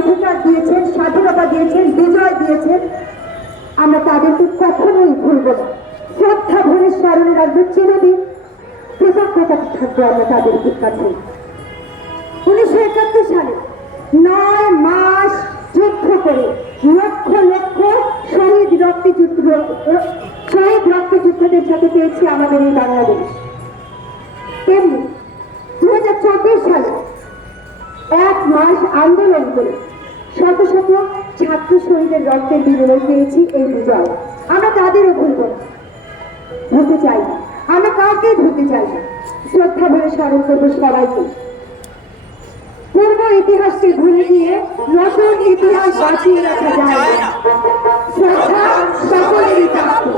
অধিকার দিয়েছেন, স্বাধীনতা দিয়েছেন, বিজয় দিয়েছেন, আমরা তাদেরকে কখনোই ভুলব না। শ্রদ্ধা ভরে স্মরণে রাখবো, চিরদিন কৃতজ্ঞতা থাকবো আমরা তাদের কাছে। 1971 সালে 9 মাস যুদ্ধ করে লক্ষ লক্ষ শহীদ রক্তযুদ্ধদের সাথে পেয়েছি আমাদের এই বাংলাদেশ। তেমনি 2024 সালে 1 মাস আন্দোলন করে শত শত ছাত্র শহীদের রক্তের বিনিময় পেয়েছি এই বিজয়। আমরা তাদেরও ভুলব না, ভুলতে চাই না, আমরা কাউকে ভুলতে চাই না। শ্রদ্ধা ভরে স্মরণ করবো সবাইকে। পূর্ব ইতিহাসকে ভুলে গিয়ে নতুন ইতিহাস বাঁচিয়ে রাখা যায় না। শ্রদ্ধা সকলেরই প্রাপ্য।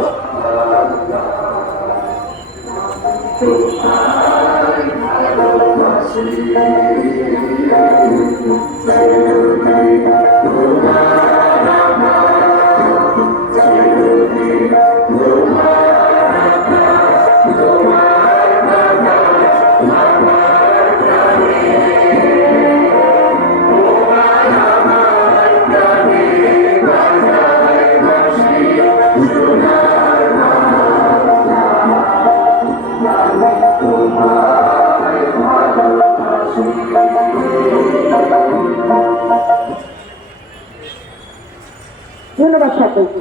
ধন্যবাদ সকলকে।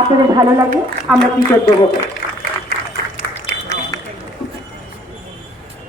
আপনাদের ভালো লাগে, আমরা কৃতজ্ঞ হব।